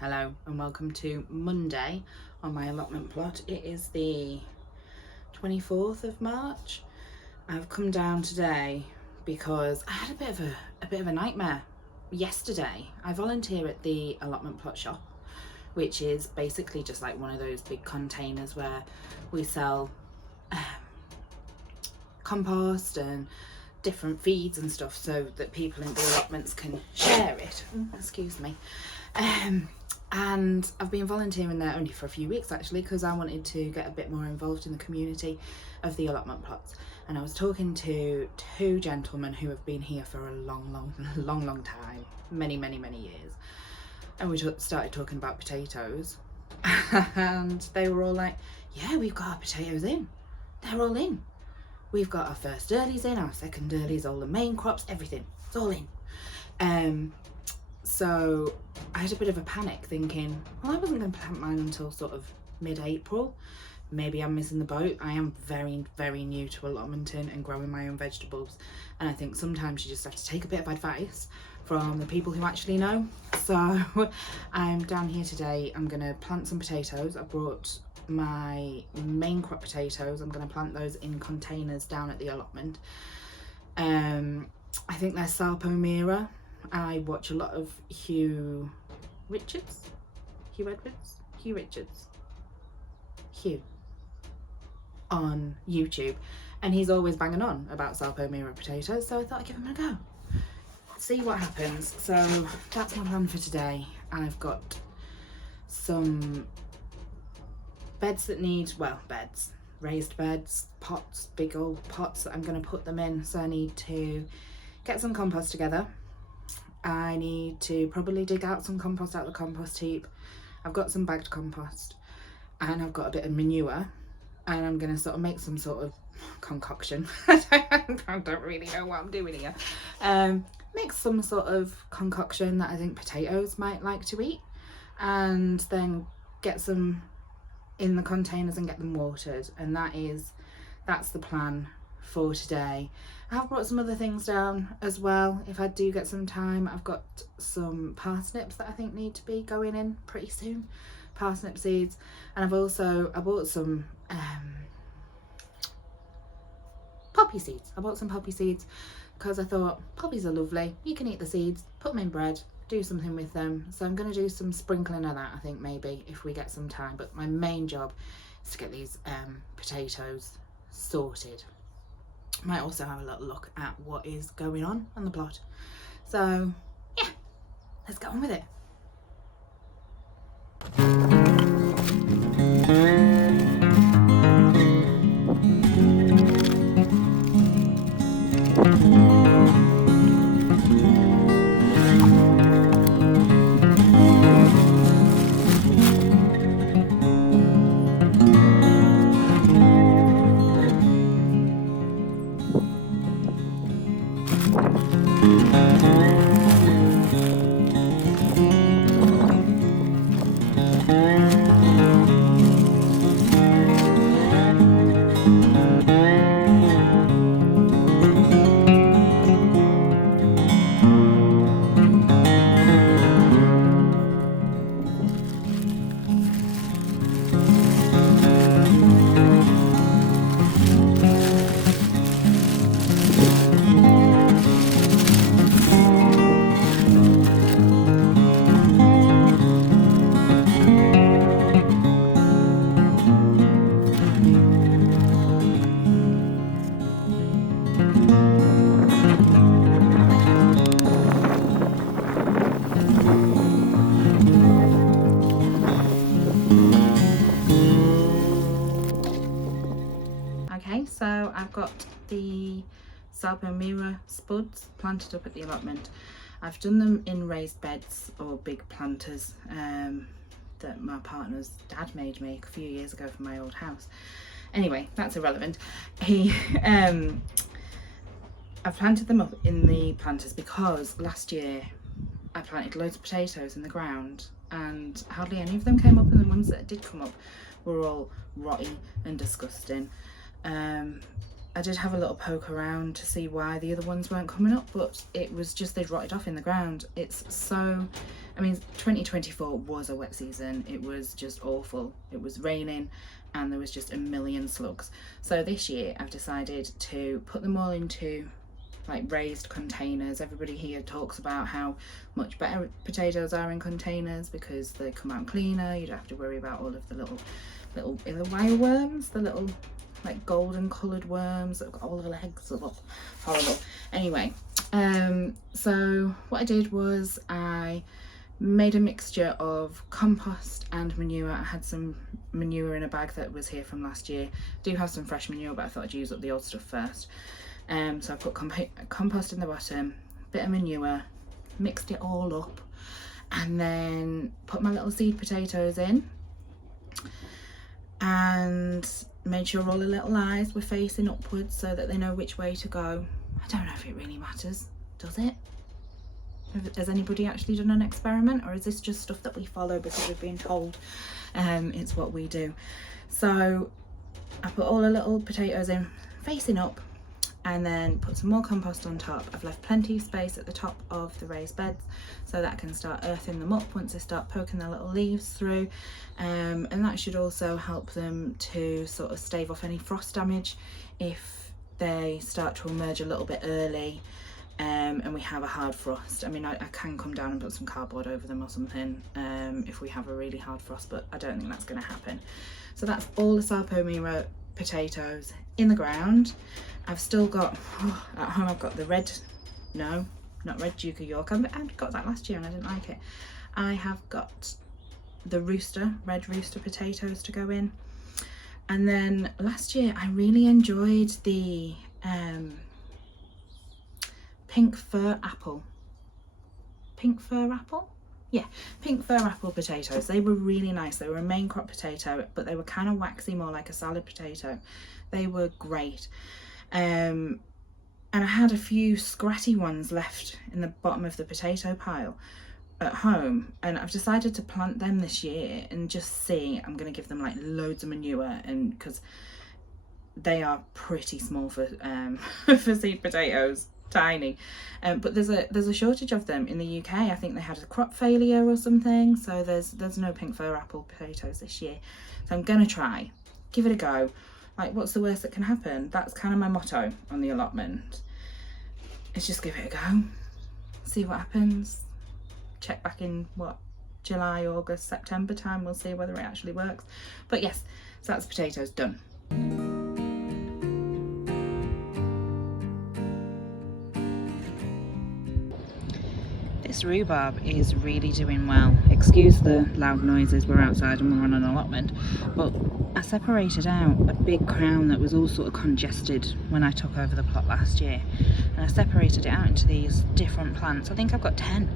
Hello and welcome to Monday on my allotment plot. It is the 24th of March. I've come down today because I had a bit of a nightmare yesterday. I volunteer at the allotment plot shop, which is basically just like one of those big containers where we sell compost and different feeds and stuff so that people in the allotments can share it. Excuse me. And I've been volunteering there only for a few weeks actually, because I wanted to get a bit more involved in the community of the allotment plots. And I was talking to two gentlemen who have been here for a long time, many years. And we started talking about potatoes and they were all like, yeah, we've got our potatoes in. They're all in. We've got our first earlies in, our second earlies, all the main crops, everything. It's all in. So I had a bit of a panic thinking, well, I wasn't going to plant mine until sort of mid-April. Maybe I'm missing the boat. I am very new to allotmenting and growing my own vegetables. And I think sometimes you just have to take a bit of advice from the people who actually know. So I'm down here today. I'm going to plant some potatoes. I brought my main crop potatoes. I'm going to plant those in containers down at the allotment. I think they're Salpomira. I watch a lot of Hugh on YouTube, and he's always banging on about Salpomira potatoes, so I thought I'd give him a go, see what happens. So that's my plan for today. I've got some beds that need, raised beds, pots, big old pots that I'm going to put them in. So I need to get some compost together. I need to probably dig out some compost out of the compost heap. I've got some bagged compost and I've got a bit of manure, and I'm going to sort of make some sort of concoction. I don't really know what I'm doing here. Make some sort of concoction that I think potatoes might like to eat, and then get some in the containers and get them watered. And that's the plan for today. I've brought some other things down as well if I do get some time. I've got some parsnips that I think need to be going in pretty soon, parsnip seeds. And I bought some poppy seeds. I bought some poppy seeds because I thought poppies are lovely. You can eat the seeds, put them in bread, do something with them. So I'm going to do some sprinkling of that, I think, maybe if we get some time. But my main job is to get these potatoes sorted. Might also have a little look at what is going on the plot. So yeah, let's get on with it. Okay, so I've got the Salpomira spuds planted up at the allotment. I've done them in raised beds or big planters that my partner's dad made me a few years ago for my old house. Anyway, that's irrelevant. I've planted them up in the planters because last year I planted loads of potatoes in the ground and hardly any of them came up, and the ones that did come up were all rotty and disgusting. I did have a little poke around to see why the other ones weren't coming up, but it was just they'd rotted off in the ground. It's so, I mean, 2024 was a wet season. It was just awful. It was raining and there was just a million slugs. So this year I've decided to put them all into like raised containers. Everybody here talks about how much better potatoes are in containers because they come out cleaner. You don't have to worry about all of the little wire worms, the little like golden coloured worms that have got all the legs. Oh, horrible. Anyway, so what I did was I made a mixture of compost and manure. I had some manure in a bag that was here from last year. I do have some fresh manure, but I thought I'd use up the old stuff first. So I put compost in the bottom, bit of manure, mixed it all up, and then put my little seed potatoes in and made sure all the little eyes were facing upwards so that they know which way to go. I don't know if it really matters, does it? Has anybody actually done an experiment, or is this just stuff that we follow because we've been told it's what we do? So I put all the little potatoes in facing up and then put some more compost on top. I've left plenty of space at the top of the raised beds so that I can start earthing them up once they start poking their little leaves through, and that should also help them to sort of stave off any frost damage if they start to emerge a little bit early and we have a hard frost. I mean, I can come down and put some cardboard over them or something if we have a really hard frost, but I don't think that's going to happen. So that's all the Salpomira potatoes in the ground. I've still got, at home I've got the red, no, not red Duke of York, I got that last year and I didn't like it. I have got the red rooster potatoes to go in. And then last year I really enjoyed the pink fir apple. Yeah, pink fir apple potatoes. They were really nice. They were a main crop potato, but they were kind of waxy, more like a salad potato. They were great. And I had a few scratty ones left in the bottom of the potato pile at home, and I've decided to plant them this year and just see. I'm going to give them like loads of manure, and because they are pretty small for for seed potatoes, tiny, but there's a shortage of them in the UK. I think they had a crop failure or something, so there's no pink fir apple potatoes this year. So I'm gonna try, give it a go. Like, what's the worst that can happen? That's kind of my motto on the allotment. It's just give it a go, see what happens. Check back in July, August, September time. We'll see whether it actually works. But yes, so that's potatoes done. This rhubarb is really doing well. Excuse the loud noises, we're outside and we're on an allotment, but I separated out a big crown that was all sort of congested when I took over the plot last year, and I separated it out into these different plants. I think I've got 10,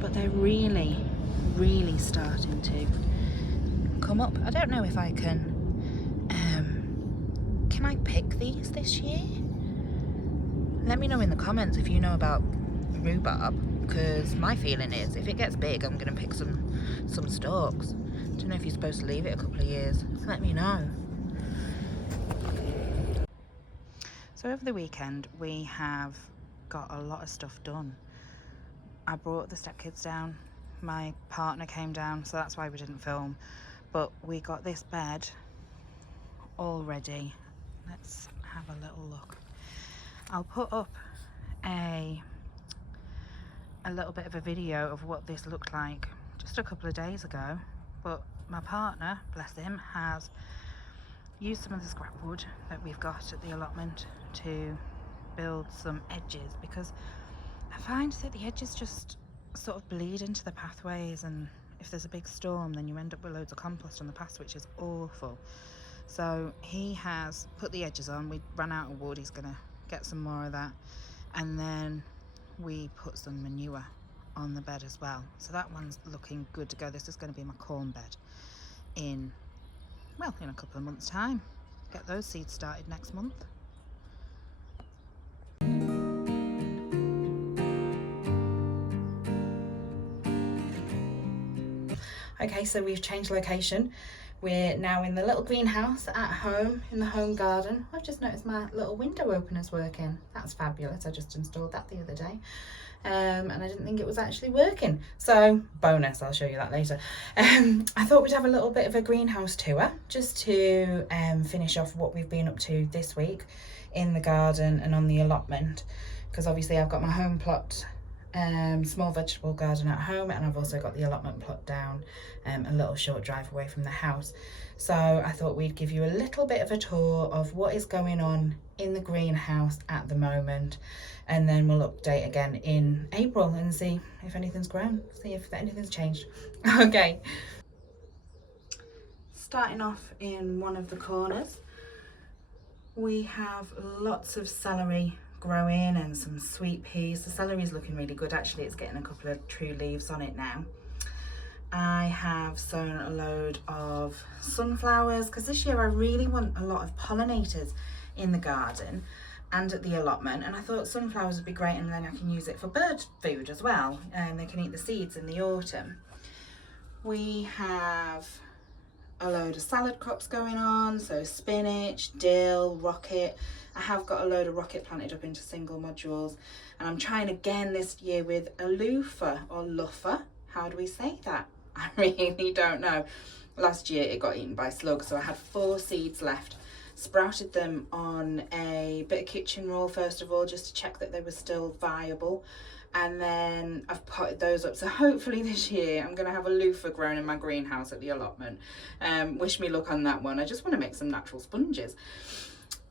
but they're really starting to come up. I don't know if I can I pick these this year? Let me know in the comments if you know about rhubarb, because my feeling is if it gets big I'm going to pick some stalks. Don't know if you're supposed to leave it a couple of years. Let me know. So over the weekend we have got a lot of stuff done. I brought the stepkids down, my partner came down, so that's why we didn't film, but we got this bed all ready. Let's have a little look. I'll put up a little bit of a video of what this looked like just a couple of days ago, but my partner, bless him, has used some of the scrap wood that we've got at the allotment to build some edges, because I find that the edges just sort of bleed into the pathways, and if there's a big storm then you end up with loads of compost on the paths, which is awful. So he has put the edges on. We ran out of wood, he's gonna get some more of that, and then we put some manure on the bed as well. So that one's looking good to go. This is going to be my corn bed in a couple of months' time. Get those seeds started next month. Okay, so we've changed location. We're now in the little greenhouse at home in the home garden. I've just noticed my little window opener's working. That's fabulous. I just installed that the other day. And I didn't think it was actually working. So bonus, I'll show you that later. I thought we'd have a little bit of a greenhouse tour just to finish off what we've been up to this week in the garden and on the allotment, because obviously I've got my home plot, small vegetable garden at home, and I've also got the allotment plot down a little short drive away from the house. So I thought we'd give you a little bit of a tour of what is going on in the greenhouse at the moment, and then we'll update again in April and see if anything's grown, see if anything's changed. Okay, starting off in one of the corners, we have lots of celery growing and some sweet peas. The celery is looking really good actually. It's getting a couple of true leaves on it now. I have sown a load of sunflowers because this year I really want a lot of pollinators in the garden and at the allotment, and I thought sunflowers would be great, and then I can use it for bird food as well, and they can eat the seeds in the autumn. We have a load of salad crops going on, so spinach, dill, rocket. I have got a load of rocket planted up into single modules, and I'm trying again this year with a loofah or luffa. How do we say that? I really don't know. Last year it got eaten by slugs, so I had 4 seeds left. Sprouted them on a bit of kitchen roll first of all, just to check that they were still viable, and then I've potted those up. So hopefully this year I'm going to have a loofah grown in my greenhouse at the allotment. Wish me luck on that one. I just want to make some natural sponges.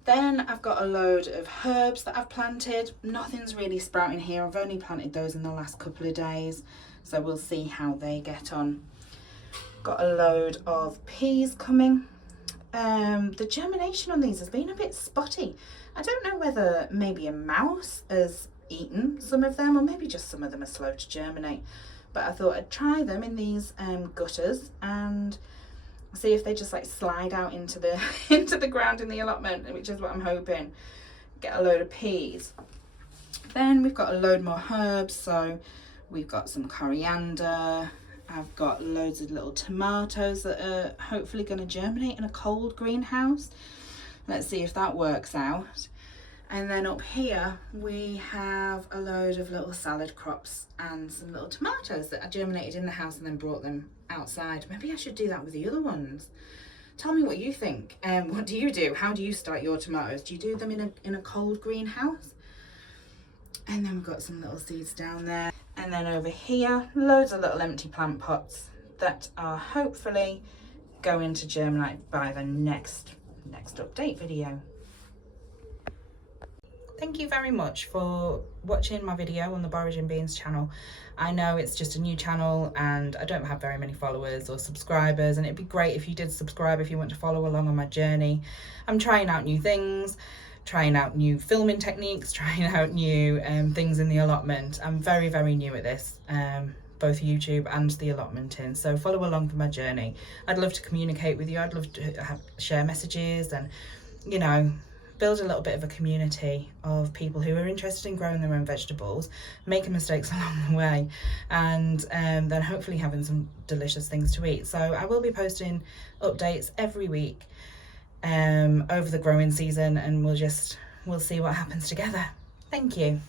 Then I've got a load of herbs that I've planted. Nothing's really sprouting here. I've only planted those in the last couple of days, so we'll see how they get on. Got a load of peas coming. The germination on these has been a bit spotty. I don't know whether maybe a mouse has eaten some of them, or maybe just some of them are slow to germinate, but I thought I'd try them in these gutters and see if they just like slide out into the into the ground in the allotment, which is what I'm hoping. Get a load of peas. Then we've got a load more herbs, so we've got some coriander. I've got loads of little tomatoes that are hopefully going to germinate in a cold greenhouse. Let's see if that works out. And then up here we have a load of little salad crops and some little tomatoes that I germinated in the house and then brought them outside. Maybe I should do that with the other ones. Tell me what you think. What do you do? How do you start your tomatoes? Do you do them in a cold greenhouse? And then we've got some little seeds down there. And then over here, loads of little empty plant pots that are hopefully going to germinate by the next update video. Thank you very much for watching my video on the Borage and Beans channel. I know it's just a new channel and I don't have very many followers or subscribers, and it'd be great if you did subscribe if you want to follow along on my journey. I'm trying out new things, trying out new filming techniques, trying out new things in the allotment. I'm very, very new at this, both YouTube and the allotment in, so follow along for my journey. I'd love to communicate with you. I'd love to share messages and, you know, build a little bit of a community of people who are interested in growing their own vegetables, making mistakes along the way, and then hopefully having some delicious things to eat. So I will be posting updates every week over the growing season, and we'll see what happens together. Thank you.